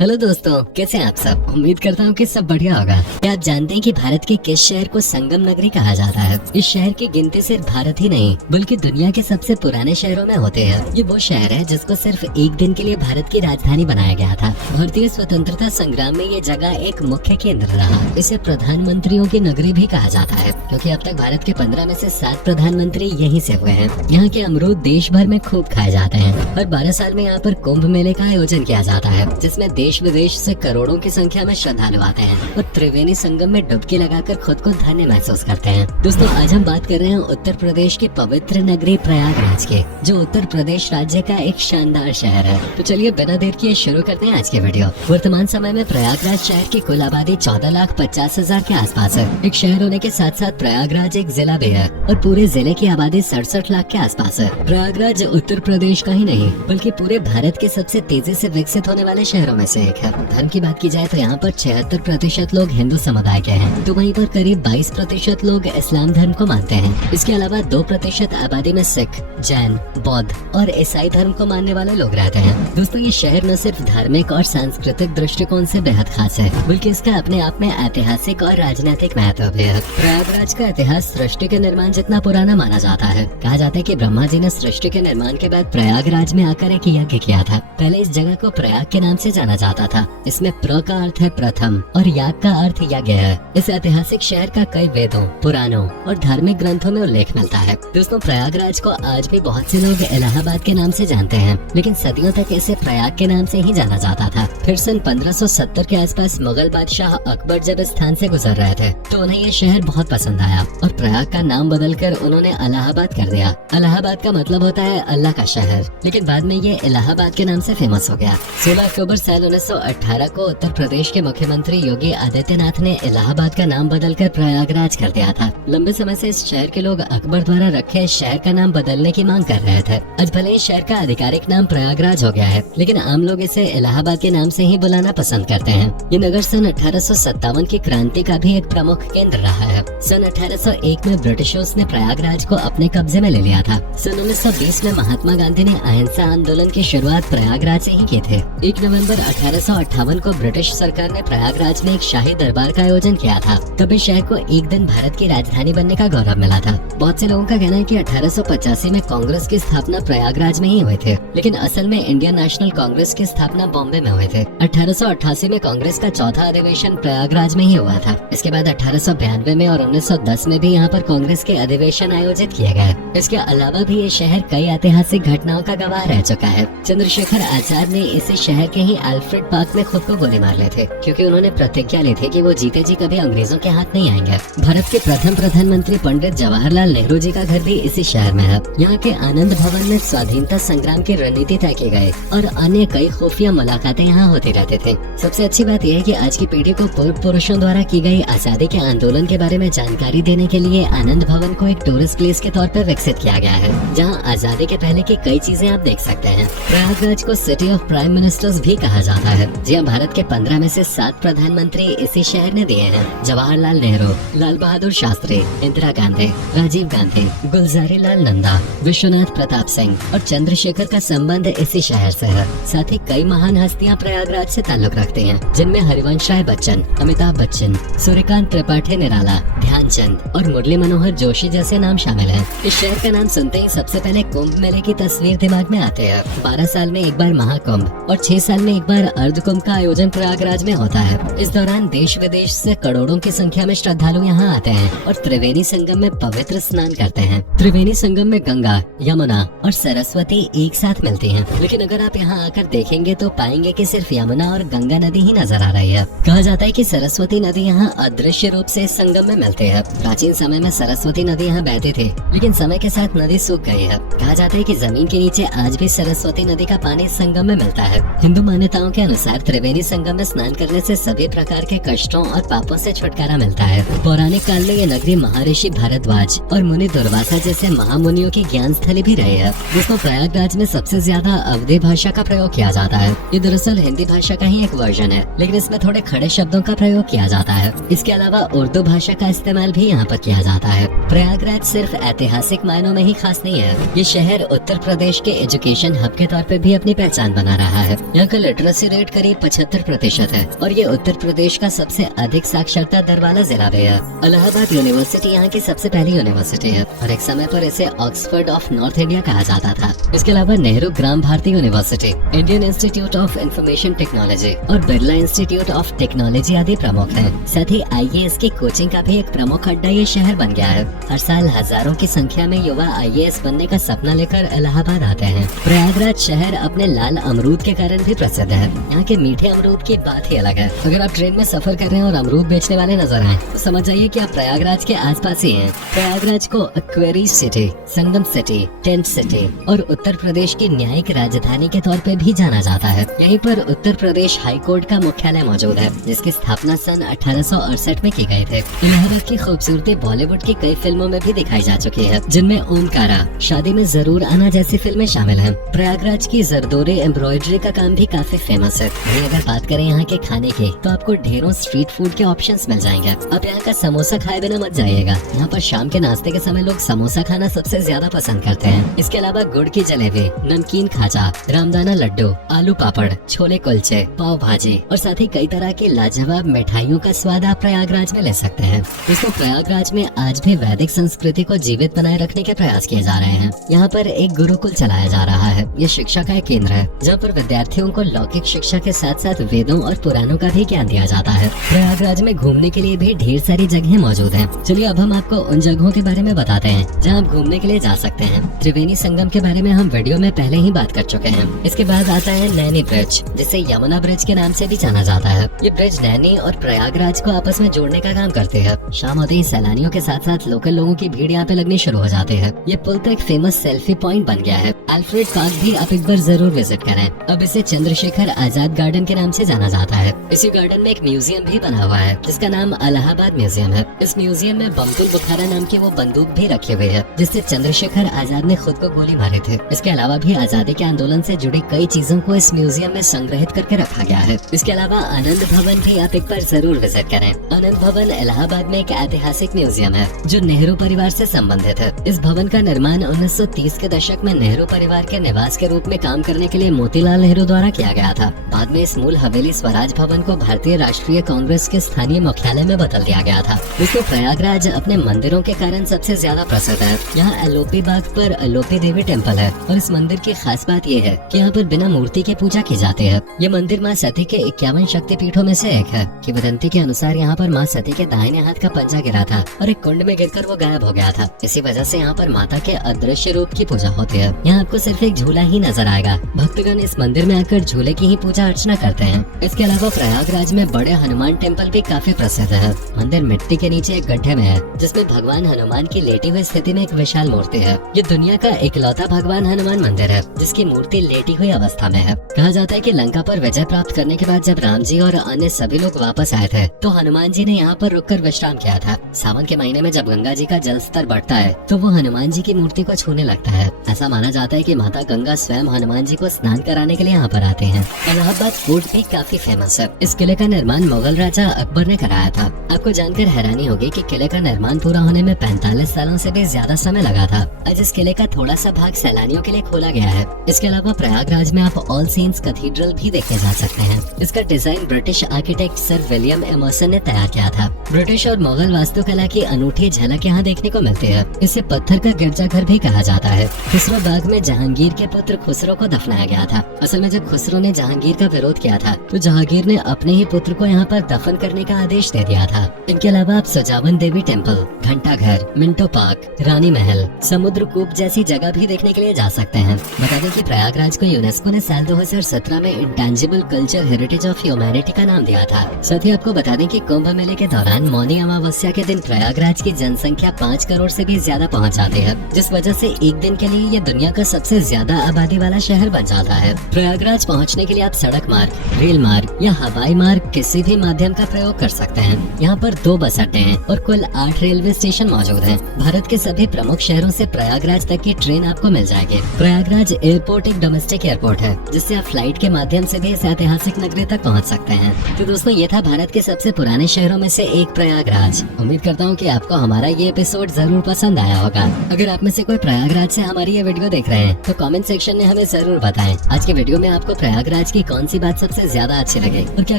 Hello दोस्तों, कैसे हैं आप सब। उम्मीद करता हूँ कि सब बढ़िया होगा। क्या आप जानते हैं कि भारत के किस शहर को संगम नगरी कहा जाता है। इस शहर की गिनती सिर्फ भारत ही नहीं बल्कि दुनिया के सबसे पुराने शहरों में होते हैं। ये वो शहर है जिसको सिर्फ एक दिन के लिए भारत की राजधानी बनाया गया था। भारतीय स्वतंत्रता संग्राम में ये जगह एक मुख्य केंद्र रहा। इसे प्रधानमंत्रियों की नगरी भी कहा जाता है क्योंकि अब तक भारत के 15 में से 7 प्रधानमंत्री यहीं से हुए हैं। यहाँ के अमरूद देश भर में खूब खाए जाते हैं। हर 12 साल में यहाँ पर कुंभ मेले का आयोजन किया जाता है जिसमें देश विदेश से करोड़ों की संख्या में श्रद्धालु आते हैं और त्रिवेणी संगम में डुबकी लगाकर खुद को धन्य महसूस करते हैं। दोस्तों, आज हम बात कर रहे हैं उत्तर प्रदेश की पवित्र नगरी प्रयागराज की, जो उत्तर प्रदेश राज्य का एक शानदार शहर है। तो चलिए बिना देर किए शुरू करते हैं आज की वीडियो। वर्तमान समय में प्रयागराज शहर की कुल आबादी 14,50,000 के आसपास है। एक शहर होने के साथ साथ प्रयागराज एक जिला भी है और पूरे जिले की आबादी 67 लाख के आसपास है। प्रयागराज उत्तर प्रदेश का ही नहीं बल्कि पूरे भारत के सबसे तेजी से विकसित होने वाले शहरों में से एक है। धर्म की बात की जाए तो यहाँ पर 76% लोग हिंदू समुदाय के हैं, तो वहीं पर करीब 22% लोग इस्लाम धर्म को मानते हैं। इसके अलावा 2% आबादी में सिख, जैन, बौद्ध और ईसाई धर्म को मानने वाले लोग रहते हैं। दोस्तों, ये शहर न सिर्फ धार्मिक और सांस्कृतिक दृष्टिकोण से बेहद खास है बल्कि इसका अपने आप में ऐतिहासिक और राजनीतिक महत्व भी है। प्रयागराज का इतिहास सृष्टि के निर्माण जितना पुराना माना जाता है। कहा जाता है कि ब्रह्मा जी ने सृष्टि के निर्माण के बाद प्रयागराज में आकर एक यज्ञ किया था। पहले इस जगह को प्रयाग के नाम से जाना जाता था। इसमें प्र का अर्थ है प्रथम और याग का अर्थ यज्ञ है। इस ऐतिहासिक शहर का कई वेदों, पुराणों और धार्मिक ग्रंथों में उल्लेख मिलता है। दोस्तों, प्रयागराज को आज भी बहुत से लोग इलाहाबाद के नाम से जानते हैं, लेकिन सदियों तक इसे प्रयाग के नाम से ही जाना जाता था। फिर सन 1570 के आसपास मुगल बादशाह अकबर जब इस स्थान से गुजर रहे थे तो उन्हें ये शहर बहुत पसंद आया और प्रयाग का नाम बदलकर उन्होंने इलाहाबाद कर दिया। इलाहाबाद का मतलब होता है अल्लाह का शहर, लेकिन बाद में ये इलाहाबाद के नाम से फेमस हो गया। 16 अक्टूबर साल 1918 को उत्तर प्रदेश के मुख्यमंत्री योगी आदित्यनाथ ने इलाहाबाद का नाम बदलकर प्रयागराज कर दिया था। लंबे समय से इस शहर के लोग अकबर द्वारा रखे इस शहर का नाम बदलने की मांग कर रहे थे। आज भले इस शहर का आधिकारिक नाम प्रयागराज हो गया है, लेकिन आम लोग इसे इलाहाबाद के नाम से ही बुलाना पसंद करते हैं। ये नगर सन 1857 की क्रांति का भी एक प्रमुख केंद्र रहा है। सन 1801 में ब्रिटिशर्स ने प्रयागराज को अपने कब्जे में ले लिया था। सन 1920 में महात्मा गांधी ने अहिंसा आंदोलन की शुरुआत प्रयागराज से ही की थी। 1 नवंबर 1858 को ब्रिटिश सरकार ने प्रयागराज में एक शाही दरबार का आयोजन किया था। तब इस शहर को एक दिन भारत की राजधानी बनने का गौरव मिला था। बहुत से लोगों का कहना है कि 1885 में कांग्रेस की स्थापना प्रयागराज में ही हुई थी, लेकिन असल में इंडियन नेशनल कांग्रेस की स्थापना बॉम्बे में हुई थी। 1888 में कांग्रेस का चौथा अधिवेशन प्रयागराज में ही हुआ था। इसके बाद 1892 में और 1910 में भी यहाँ पर कांग्रेस के अधिवेशन आयोजित किए गए। इसके अलावा भी ये शहर कई ऐतिहासिक घटनाओं का गवाह रह चुका है। चंद्रशेखर आजाद ने इसी शहर के ही अल्फ्रेड पार्क में खुद को गोली मार ली थी क्योंकि उन्होंने प्रतिज्ञा ली थी कि वो जीते जी कभी अंग्रेजों के हाथ नहीं आएंगे। भारत के प्रथम प्रधानमंत्री पंडित जवाहरलाल नेहरू जी का घर भी इसी शहर में है। यहाँ के आनंद भवन में स्वाधीनता संग्राम की रणनीति तय की गई और अन्य कई खुफिया मुलाकातें यहाँ होती रहती थी। सबसे अच्छी बात यह है कि आज की पीढ़ी को पूर्व पुरुषों द्वारा की गई आजादी के आंदोलन के बारे में जानकारी देने के लिए आनंद भवन को एक टूरिस्ट प्लेस के तौर पर विकसित किया गया है, जहाँ आजादी के पहले की कई चीजें आप देख सकते हैं। प्रयागराज को सिटी ऑफ प्राइम मिनिस्टर्स भी कहा जाता है। जी हाँ, भारत के 15 में से 7 प्रधानमंत्री इसी शहर ने दिए हैं। जवाहरलाल नेहरू, लाल बहादुर शास्त्री, इंदिरा गांधी, राजीव गांधी, गुलजारी लाल नंदा, विश्वनाथ प्रताप सिंह और चंद्रशेखर का संबंध इसी शहर से है। साथ ही कई महान हस्तियां प्रयागराज से ताल्लुक रखती हैं, जिनमें हरिवंश राय बच्चन, अमिताभ बच्चन, सूर्यकांत त्रिपाठी निराला, ध्यानचंद और मुरली मनोहर जोशी जैसे नाम शामिल हैं। इस शहर का नाम सुनते ही सबसे पहले कुंभ मेले की तस्वीर दिमाग में आते हैं। 12 साल में एक बार महाकुंभ और 6 साल में एक बार अर्ध कुंभ का आयोजन प्रयागराज में होता है। इस दौरान देश विदेश से करोड़ों की संख्या में श्रद्धालु यहाँ आते हैं और त्रिवेणी संगम में पवित्र स्नान करते हैं। त्रिवेणी संगम में गंगा, यमुना और सरस्वती एक साथ मिलती हैं, लेकिन अगर आप यहाँ आकर देखेंगे तो पाएंगे कि सिर्फ यमुना और गंगा नदी ही नजर आ रही है। कहा जाता है कि सरस्वती नदी यहाँ अदृश्य रूप से इस संगम में मिलती है। प्राचीन समय में सरस्वती नदी यहाँ बहती थी, लेकिन समय के साथ नदी सूख गई है। कहा जाता है कि जमीन के नीचे आज भी सरस्वती नदी का पानी संगम में मिलता है। हिंदू मान्यताओं के अनुसार त्रिवेणी संगम में स्नान करने से सभी प्रकार के कष्टों और पापों से छुटकारा मिलता है। पौराणिक काल में ये नगरी महर्षि भारद्वाज और मुनि दुर्वासा जैसे महामुनियों की ज्ञान स्थली भी रही है। जिसमें प्रयागराज में सबसे ज्यादा अवधी भाषा का प्रयोग किया जाता है। ये दरअसल हिंदी भाषा का ही एक वर्जन है, लेकिन इसमें थोड़े खड़े शब्दों का प्रयोग किया जाता है। इसके अलावा उर्दू भाषा का इस्तेमाल भी यहाँ पर किया जाता है। प्रयागराज सिर्फ ऐतिहासिक मायनों में ही खास नहीं है, ये शहर उत्तर प्रदेश के एजुकेशन हब के तौर पे भी अपनी पहचान बना रहा है। यहाँ का लिटरेसी लिटरेसी रेट करीब 75% है और ये उत्तर प्रदेश का सबसे अधिक साक्षरता दर वाला जिला भी है। इलाहाबाद यूनिवर्सिटी यहाँ की सबसे पहली यूनिवर्सिटी है और एक समय पर इसे ऑक्सफोर्ड ऑफ नॉर्थ इंडिया कहा जाता था। इसके अलावा Nehru Gram Bharati University, Indian Institute of Information Technology और बिरला इंस्टीट्यूट ऑफ टेक्नोलॉजी आदि प्रमुख हैं। साथ ही IAS की कोचिंग का भी एक प्रमुख अड्डा ये शहर बन गया है। हर साल हजारों की संख्या में युवा IAS बनने का सपना लेकर इलाहाबाद आते हैं। प्रयागराज शहर अपने लाल अमरूद के कारण भी प्रसिद्ध है। यहाँ के मीठे अमरूद की बात ही अलग है। अगर आप ट्रेन में सफर कर रहे हैं और अमरूद बेचने वाले नजर आए तो समझ जाइए कि आप प्रयागराज के आसपास ही हैं। प्रयागराज को क्वेरी सिटी, संगम सिटी, टेंट सिटी और उत्तर प्रदेश की न्यायिक राजधानी के तौर पे भी जाना जाता है। यहीं पर उत्तर प्रदेश हाई कोर्ट का मुख्यालय मौजूद है, जिसकी स्थापना सन 1868 में की गई थी। इलाहाबाद की खूबसूरती बॉलीवुड की कई फिल्मों में भी दिखाई जा चुकी है, जिनमें ओमकारा, शादी में जरूर आना जैसी फिल्में शामिल हैं। प्रयागराज की जरदोरी एम्ब्रॉयडरी का काम भी काफी फेमस है। वहीं अगर बात करें यहाँ के खाने की तो आपको ढेरों स्ट्रीट फूड के ऑप्शंस मिल जाएंगे। अब यहाँ का समोसा खाए बिना मत जाइएगा। यहाँ पर शाम के नाश्ते के समय लोग समोसा खाना सबसे ज्यादा पसंद करते हैं। इसके अलावा गुड़ की जलेबी, नमकीन खाजा, रामदाना लड्डू, आलू पापड़, छोले कुलचे, पाव भाजी और साथ ही कई तरह की लाजवाब मिठाइयों का स्वाद आप प्रयागराज में ले सकते हैं। दोस्तों, प्रयागराज में आज भी वैदिक संस्कृति को जीवित बनाए रखने के प्रयास किए जा रहे हैं। यहाँ पर एक गुरुकुल चलाया जा रहा है। ये शिक्षा का एक केंद्र है जहाँ पर विद्यार्थियों को लौकिक शिक्षा के साथ साथ वेदों और पुराणों का भी ज्ञान दिया जाता है। प्रयागराज में घूमने के लिए भी ढेर सारी जगहें मौजूद हैं। चलिए अब हम आपको उन जगहों के बारे में बताते हैं जहाँ आप घूमने के लिए जा सकते हैं। त्रिवेणी संगम के बारे में हम वीडियो में पहले ही बात कर चुके हैं। इसके बाद आता है नैनी ब्रिज, जिसे यमुना ब्रिज के नाम से भी जाना जाता है। ये ब्रिज नैनी और प्रयागराज को आपस में जोड़ने का काम करते हैं। शाम होते ही सैलानियों के साथ साथ लोकल लोगों की भीड़ यहाँ पे लगनी शुरू हो जाती है। ये पुल तो एक फेमस सेल्फी पॉइंट बन गया है। अल्फ्रेड पार्क भी आप एक बार जरूर विजिट करें। अब इसे चंद्रशेखर आजाद गार्डन के नाम से जाना जाता है। इसी गार्डन में एक म्यूजियम भी बना हुआ है जिसका नाम इलाहाबाद म्यूजियम है। इस म्यूजियम में बमतुल बुखारा नाम की वो बंदूक भी रखी हुई है जिससे चंद्रशेखर आजाद ने खुद को गोली मारी थी। इसके अलावा भी आजादी के आंदोलन से जुड़ी कई चीजों को इस म्यूजियम में संग्रहित करके रखा गया है। इसके अलावा आनंद भवन भी आप एक बार जरूर विजिट करें। आनंद भवन इलाहाबाद में एक ऐतिहासिक म्यूजियम है जो नेहरू परिवार से संबंधित है। इस भवन का निर्माण 1930 के दशक में नेहरू परिवार के निवास के रूप में काम करने के लिए मोतीलाल नेहरू द्वारा किया गया था। बाद में इस मूल हवेली स्वराज भवन को भारतीय राष्ट्रीय कांग्रेस के स्थानीय मुख्यालय में बदल दिया गया था। दोस्तों, प्रयागराज अपने मंदिरों के कारण सबसे ज्यादा प्रसिद्ध है। यहाँ एलोपी बाग पर एलोपी देवी टेम्पल है और इस मंदिर की खास बात ये है कि यहाँ पर बिना मूर्ति के पूजा की जाती है। ये मंदिर माँ सती के 51 शक्तिपीठों में से एक है। किंवदंती के अनुसार यहाँ पर माँ सती के दाहिने हाथ का पंजा गिरा था और एक कुंड में गिरकर वो गायब हो गया था। इसी वजह से यहाँ पर माता के अदृश्य रूप की पूजा होती है। यहाँ आपको सिर्फ एक झूला ही नजर आएगा। भक्तगण इस मंदिर में आकर झूले की ही पूजा अर्चना करते हैं। इसके अलावा प्रयागराज में बड़े हनुमान टेम्पल भी काफी प्रसिद्ध है। मंदिर मिट्टी के नीचे एक गड्ढे में है जिसमें भगवान हनुमान की लेटी हुई स्थिति में एक विशाल मूर्ति है। ये दुनिया का इकलौता भगवान हनुमान मंदिर है जिसकी मूर्ति लेटी हुई अवस्था में है। कहा जाता है कि लंका पर विजय प्राप्त करने के बाद जब राम जी और अन्य सभी लोग वापस आए थे तो हनुमान जी ने यहाँ पर रुककर विश्राम किया था। सावन के महीने में जब गंगा जी का जल स्तर बढ़ता है तो वो हनुमान जी की मूर्ति को छूने लगता है। ऐसा माना जाता है कि माता गंगा स्वयं हनुमान जी को स्नान कराने के लिए यहाँ पर आते हैं। इलाहाबाद फोर्ट भी काफी फेमस है। इस किले का निर्माण मुगल राजा अकबर ने कराया था। आपको जानकर हैरानी होगी कि किले का निर्माण पूरा होने में 45 सालों से भी ज्यादा समय लगा था। आज इस किले का थोड़ा सा भाग सैलानियों के लिए खोला गया है। इसके अलावा प्रयागराज में आप ऑल सेंट्स कैथीड्रल भी देखने जा सकते हैं। इसका design British architect sir William Emerson ने तैयार किया था। ब्रिटिश और मुगल वास्तुकला की अनूठी झलक यहाँ देखने को मिलती है। इसे पत्थर का गिरजाघर भी कहा जाता है। खुसरो बाग में जहांगीर के पुत्र खुसरो को दफनाया गया था। असल में जब खुसरो ने जहांगीर का विरोध किया था तो जहांगीर ने अपने ही पुत्र को यहाँ पर दफन करने का आदेश दे दिया था। इनके अलावा आप सुजावन देवी टेम्पल, घंटाघर, मिंटो पार्क, रानी महल, समुद्र कूप जैसी जगह भी देखने के लिए जा सकते हैं। बता दें कि प्रयागराज को यूनेस्को ने साल 2017 में intangible culture heritage of humanity का नाम दिया था। साथ ही आपको बता दें कि कुंभ मेले के दौरान मौनी अमावस्या के दिन प्रयागराज की जनसंख्या 5 करोड़ से भी ज्यादा पहुंच जाती है, जिस वजह से एक दिन के लिए ये दुनिया का सबसे ज्यादा आबादी वाला शहर बन जाता है। प्रयागराज पहुंचने के लिए आप सड़क मार्ग, रेल मार्ग या हवाई मार्ग किसी भी माध्यम का प्रयोग कर सकते हैं। यहाँ पर 2 बस अड्डे हैं और कुल 8 रेलवे स्टेशन मौजूद हैं। भारत के सभी प्रमुख शहरों से प्रयागराज तक की ट्रेन आपको मिल जाएगी। प्रयागराज एयरपोर्ट एक डोमेस्टिक एयरपोर्ट है जिससे आप फ्लाइट के माध्यम से भी इस ऐतिहासिक नगरी तक पहुँच सकते हैं। तो दोस्तों, ये था भारत के सबसे पुराने शहरों में से एक प्रयागराज। उम्मीद करता हूँ कि आपको हमारा ये एपिसोड जरूर पसंद आया होगा। अगर आप में से कोई प्रयागराज से हमारी ये वीडियो देख रहे हैं तो कमेंट सेक्शन में हमें जरूर बताएं। आज के वीडियो में आपको प्रयागराज की कौन सी बात सबसे ज्यादा अच्छी लगी, और क्या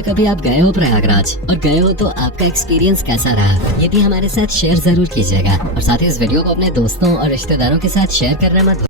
कभी आप गए हो प्रयागराज, और गए हो तो आपका एक्सपीरियंस कैसा रहा, ये भी हमारे साथ शेयर जरूर कीजिएगा। और साथ ही इस वीडियो को अपने दोस्तों और रिश्तेदारों के साथ शेयर करना मत